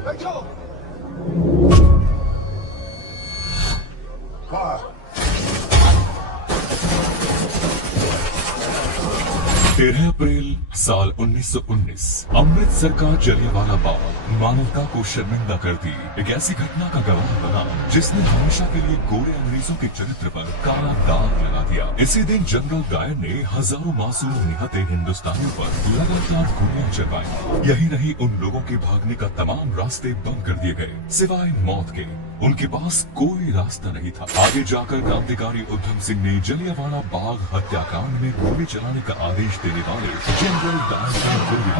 बैठो। 13 अप्रैल साल 1919 अमृतसर का जलियांवाला बाग मानवता को शर्मिंदा करती एक ऐसी घटना का गवाह बना जिसने हमेशा के लिए गोरे अंग्रेजों के चरित्र पर काला दाग लगा दिया। इसी दिन जनरल डायर ने हजारों मासूम निहत्थे हिंदुस्तानियों पर लगातार गोलियां चलवाई। यही नहीं, उन लोगों के भागने का तमाम रास्ते बंद कर दिए गए सिवाय मौत के। उनके पास कोई रास्ता नहीं था। आगे जाकर क्रांतिकारी उधम सिंह ने जलियांवाला बाग हत्याकांड में गोली चलाने का आदेश देने वाले जनरल डायर का गोली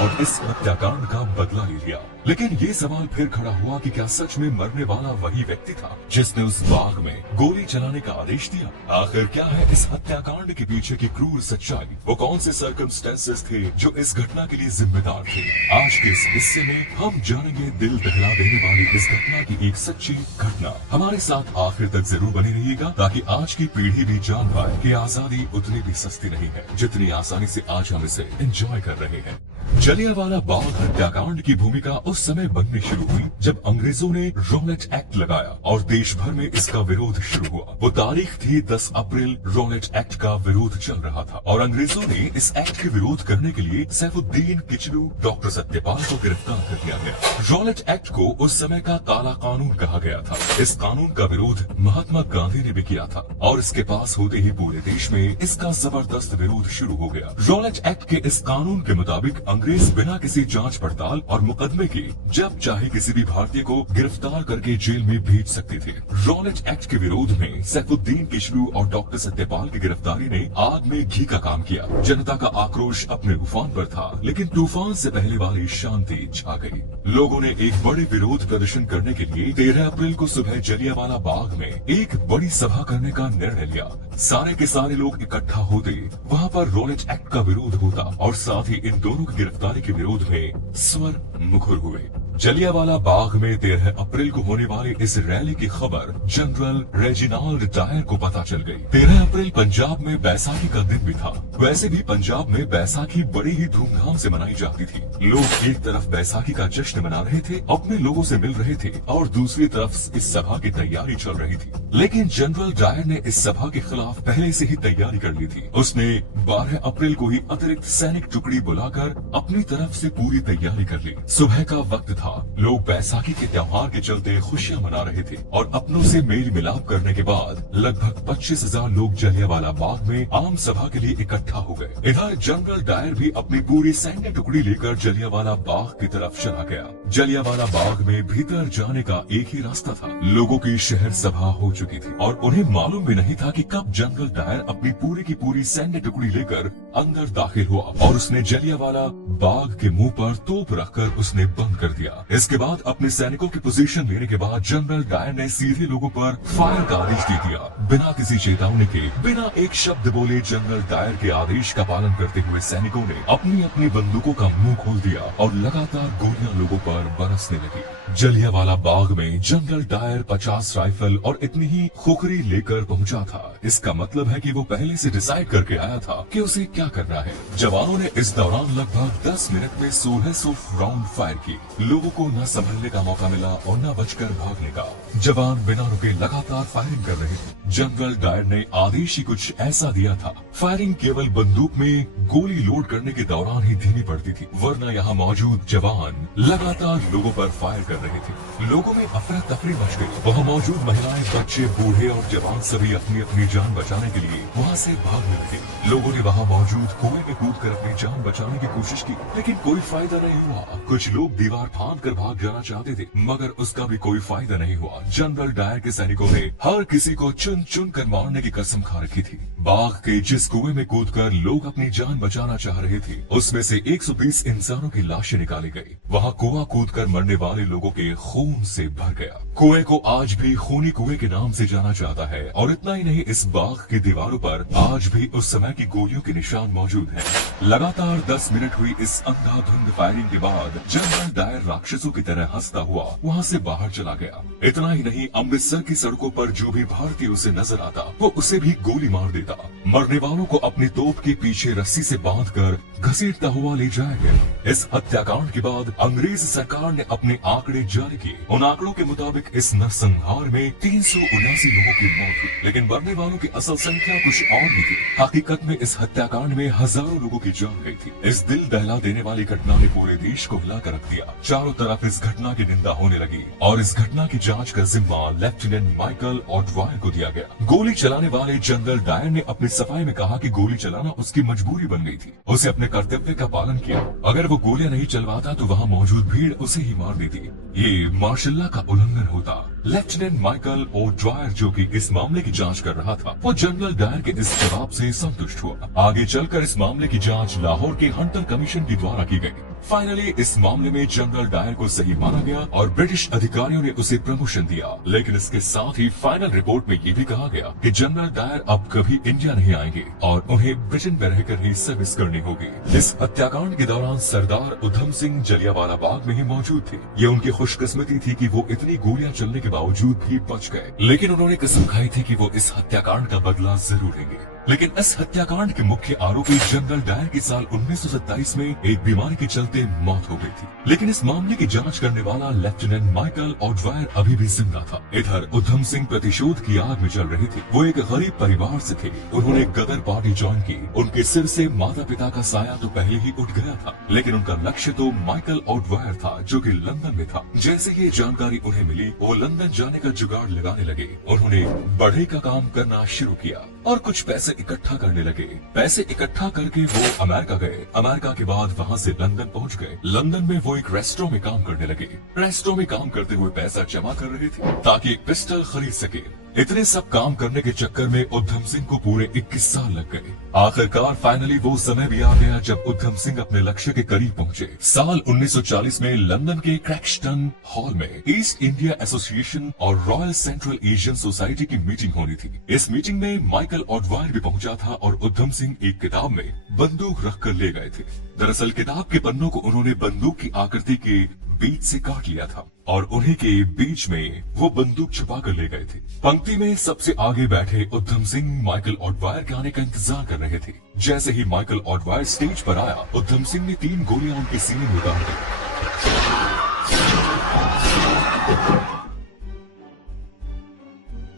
और इस हत्याकांड का बदला ले लिया। लेकिन ये सवाल फिर खड़ा हुआ कि क्या सच में मरने वाला वही व्यक्ति था जिसने उस बाग में गोली चलाने का आदेश दिया? आखिर क्या है इस हत्याकांड के पीछे की क्रूर सच्चाई? वो कौन से सर्कमस्टेंसेस थे जो इस घटना के लिए जिम्मेदार थे? आज के इस हिस्से में हम जानेंगे दिल दहला देने वाली इस घटना की एक सच्ची घटना। हमारे साथ आखिर तक जरूर बने रहिएगा ताकि आज की पीढ़ी भी जान पाए कि आजादी उतनी भी सस्ती नहीं है जितनी आसानी से आज हम इसे एंजॉय कर रहे हैं। जलियांवाला बाग हत्याकांड की भूमिका उस समय बननी शुरू हुई जब अंग्रेजों ने रॉलेट एक्ट लगाया और देश भर में इसका विरोध शुरू हुआ। वो तारीख थी 10 अप्रैल। रॉलेट एक्ट का विरोध चल रहा था और अंग्रेजों ने इस एक्ट के विरोध करने के लिए सैफुद्दीन किचलू, डॉक्टर सत्यपाल को गिरफ्तार कर लिया गया। रॉलेट एक्ट को उस समय का काला कानून कहा गया था। इस कानून का विरोध महात्मा गांधी ने भी किया था और इसके पास होते ही पूरे देश में इसका जबरदस्त विरोध शुरू हो गया। रॉलेट एक्ट के इस कानून के मुताबिक अंग्रेज बिना किसी जांच पड़ताल और मुकदमे के जब चाहे किसी भी भारतीय को गिरफ्तार करके जेल में भेज सकते थे। रॉलेट एक्ट के विरोध में सैफुद्दीन किचलू और डॉक्टर सत्यपाल की गिरफ्तारी ने आग में घी का काम किया। जनता का आक्रोश अपने उफान पर था, लेकिन तूफान से पहले वाली शांति छा गई। लोगों ने एक बड़े विरोध प्रदर्शन करने के लिए 13 अप्रैल को सुबह जलियांवाला बाग में एक बड़ी सभा करने का निर्णय लिया। सारे के सारे लोग इकट्ठा होते, वहाँ पर रॉलेट एक्ट का विरोध होता और साथ ही इन दोनों की गिरफ्तारी के विरोध में स्वर मुखर हुए। जलियांवाला बाग में 13 अप्रैल को होने वाली इस रैली की खबर जनरल रेजिनाल्ड डायर को पता चल गई। 13 अप्रैल पंजाब में बैसाखी का दिन भी था। वैसे भी पंजाब में बैसाखी बड़ी ही धूमधाम से मनाई जाती थी। लोग एक तरफ बैसाखी का जश्न मना रहे थे, अपने लोगों से मिल रहे थे और दूसरी तरफ इस सभा की तैयारी चल रही थी। लेकिन जनरल डायर ने इस सभा के खिलाफ पहले से ही तैयारी कर ली थी। उसने 12 अप्रैल को ही अतिरिक्त सैनिक टुकड़ी बुलाकर अपनी तरफ से पूरी तैयारी कर ली। सुबह का वक्त था। लोग बैसाखी के त्योहार के चलते खुशियां मना रहे थे और अपनों से मेल मिलाप करने के बाद लगभग 25,000 लोग जलियांवाला बाग में आम सभा के लिए इकट्ठा हो गए। इधर जनरल डायर भी अपनी पूरी सैन्य टुकड़ी लेकर जलियांवाला बाग की तरफ चला गया। जलियांवाला बाग में भीतर जाने का एक ही रास्ता था। लोगों की शहर सभा हो चुकी थी और उन्हें मालूम भी नहीं था कि कब जनरल डायर अपनी पूरी की पूरी सैन्य टुकड़ी लेकर अंदर दाखिल हुआ और उसने जलियांवाला बाग के मुंह पर तोप रखकर उसने बंद कर दिया। इसके बाद अपने सैनिकों की पोजीशन लेने के बाद जनरल डायर ने सीधे लोगों पर फायर का आदेश दे दिया। बिना किसी चेतावनी के, बिना एक शब्द बोले जनरल डायर के आदेश का पालन करते हुए सैनिकों ने अपनी अपनी बंदूकों का मुंह खोल दिया और लगातार गोलियां लोगों पर बरसने लगी। जलियांवाला बाग में जनरल डायर 50 राइफल और इतनी ही खोखरी लेकर पहुंचा था। इसका मतलब है कि वो पहले से डिसाइड करके आया था कि उसे क्या करना है। जवानों ने इस दौरान लगभग 10 मिनट में 1600 राउंड फायर किए। लोगों को न संभलने का मौका मिला और न बचकर भागने का। जवान बिना रुके लगातार फायरिंग कर रहे थे। जनरल डायर ने आदेश ही कुछ ऐसा दिया था। फायरिंग केवल बंदूक में गोली लोड करने के दौरान ही धीमी पड़ती थी, वरना यहाँ मौजूद जवान लगातार लोगों पर फायर कर रहे थे। लोगों में अफरा तफरी मच गई। वहाँ मौजूद महिलाएं, बच्चे, बूढ़े और जवान सभी अपनी अपनी जान बचाने के लिए वहाँ से भागने लगे। लोगों ने वहाँ मौजूद कुएं में कूदकर अपनी जान बचाने की कोशिश की, लेकिन कोई फायदा नहीं हुआ। कुछ लोग दीवार फांद कर भाग जाना चाहते थे, मगर उसका भी कोई फायदा नहीं हुआ। जनरल डायर के सैनिकों ने हर किसी को चुन चुन कर मारने की कसम खा रखी थी। बाग के जिस कुएं में कूदकर लोग अपनी जान बचाना चाह रहे थे, उसमें से 120 इंसानों की लाशें निकाली गई। वहाँ कुआं कूदकर मरने वाले लोगों के खून से भर गया। कुएं को आज भी खूनी कुएं के नाम से जाना जाता है और इतना ही नहीं, इस बाग की दीवारों पर आज भी उस समय की गोलियों के निशान मौजूद हैं। लगातार 10 मिनट हुई इस अंधाधुंध फायरिंग के बाद जनरल डायर राक्षसों की तरह हंसता हुआ वहाँ से बाहर चला गया। इतना ही नहीं, अमृतसर की सड़कों पर जो भी भारतीय उसे नजर आता वो उसे भी गोली मार देता। मरने वालों को अपनी तोप के पीछे रस्सी से बांधकर घसीटता हुआ ले जाया गया। इस हत्याकांड के बाद अंग्रेज सरकार ने अपने आंकड़े जारी किए। उन आंकड़ों के मुताबिक इस नरसंहार में 379 लोगों की मौत हुई, लेकिन मरने वालों की असल संख्या कुछ और भी थी। हकीकत में इस हत्याकांड में हजारों लोगों की जान गई थी। इस दिल दहला देने वाली घटना ने पूरे देश को हिला कर रख दिया। चारों तरफ इस घटना की निंदा होने लगी और इस घटना की जांच का जिम्मा लेफ्टिनेंट माइकल ऑडवायर को दिया गया। गोली चलाने वाले जनरल डायर ने अपनी सफाई में कहा कि गोली चलाना उसकी मजबूरी बन गई थी। उसे अपने कर्तव्य का पालन किया। अगर वो गोलियां नहीं चलवाता तो वहाँ मौजूद भीड़ उसे ही मार देती। ये मार्शल लॉ का उल्लंघन होता। लेफ्टिनेंट माइकल ऑडवायर, जो कि इस मामले की जांच कर रहा था, वो जनरल डायर के इस जवाब से संतुष्ट हुआ। आगे चलकर इस मामले की जांच लाहौर के हंटर कमीशन के द्वारा की गई। फाइनली इस मामले में जनरल डायर को सही माना गया और ब्रिटिश अधिकारियों ने उसे प्रमोशन दिया। लेकिन इसके साथ ही फाइनल रिपोर्ट में ये भी कहा गया कि जनरल डायर अब कभी इंडिया नहीं आएंगे और उन्हें ब्रिटेन में रहकर ही सर्विस करनी होगी। इस हत्याकांड के दौरान सरदार उधम सिंह जलियांवाला बाग में ही मौजूद थे। ये उनकी खुशकिस्मती थी कि वो इतनी गोलियां चलने के बावजूद भी बच गए, लेकिन उन्होंने कसम खाई थी कि वो इस हत्याकांड का बदला जरूर लेंगे। लेकिन इस हत्याकांड के मुख्य आरोपी जनरल डायर की साल 1927 में एक बीमारी के चलते मौत हो गई थी। लेकिन इस मामले की जांच करने वाला लेफ्टिनेंट माइकल ऑडवायर अभी भी जिंदा था। इधर उधम सिंह प्रतिशोध की आग में जल रहे थे। वो एक गरीब परिवार से थे। उन्होंने गदर पार्टी ज्वाइन की। उनके सिर से माता पिता का साया तो पहले ही उठ गया था, लेकिन उनका लक्ष्य तो माइकल ऑडवायर था, जो कि लंदन में था। जैसे ये जानकारी उन्हें मिली, वो लंदन जाने का जुगाड़ लगाने लगे। उन्होंने बढ़ई का काम करना शुरू किया और कुछ पैसे इकट्ठा करने लगे। पैसे इकट्ठा करके वो अमेरिका गए। अमेरिका के बाद वहाँ से लंदन पहुँच गए। लंदन में वो एक रेस्टोरेंट में काम करने लगे। रेस्टोरेंट में काम करते हुए पैसा जमा कर रहे थे ताकि एक पिस्टल खरीद सके। इतने सब काम करने के चक्कर में उधम सिंह को पूरे 21 साल लग गए। आखिरकार फाइनली वो समय भी आ गया जब उधम सिंह अपने लक्ष्य के करीब पहुंचे। साल 1940 में लंदन के क्रैक्सटन हॉल में ईस्ट इंडिया एसोसिएशन और रॉयल सेंट्रल एशियन सोसाइटी की मीटिंग होनी थी। इस मीटिंग में माइकल ऑडवायर भी पहुंचा था और उधम सिंह एक किताब में बंदूक रखकर ले गए थे। दरअसल किताब के पन्नों को उन्होंने बंदूक की आकृति के बीच से काट लिया था और उन्हीं के बीच में वो बंदूक छुपा कर ले गए थे। पंक्ति में सबसे आगे बैठे उधम सिंह माइकल ऑडवायर के आने का इंतजार कर रहे थे। जैसे ही माइकल ऑडवायर स्टेज पर आया, उधम सिंह ने 3 गोलियां उनके सीने में उतार दी।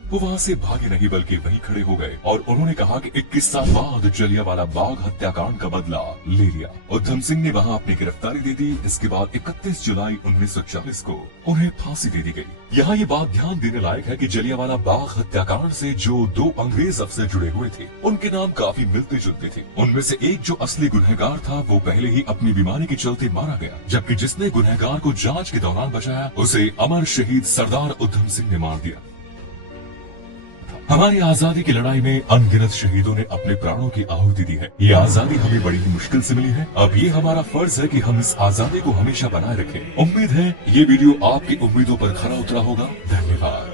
वो वहाँ से भागे नहीं बल्कि वहीं खड़े हो गए और उन्होंने कहा कि 21 साल बाद जलियांवाला बाग हत्याकांड का बदला ले लिया। उधम सिंह ने वहाँ अपनी गिरफ्तारी दे दी। इसके बाद 31 जुलाई 1940 को उन्हें फांसी दे दी गई। यहाँ ये बात ध्यान देने लायक है कि जलियांवाला बाग हत्याकांड से जो 2 अंग्रेज अफसर जुड़े हुए थे, उनके नाम काफी मिलते जुलते थे। उनमें से एक जो असली गुनहगार था वो पहले ही अपनी बीमारी के चलते मारा गया, जबकि जिसने गुनहगार को जांच के दौरान बचाया उसे अमर शहीद सरदार उधम सिंह ने मार दिया। हमारी आजादी की लड़ाई में अनगिनत शहीदों ने अपने प्राणों की आहुति दी है। ये आजादी हमें बड़ी ही मुश्किल से मिली है। अब ये हमारा फर्ज है कि हम इस आजादी को हमेशा बनाए रखें। उम्मीद है ये वीडियो आपकी उम्मीदों पर खरा उतरा होगा। धन्यवाद।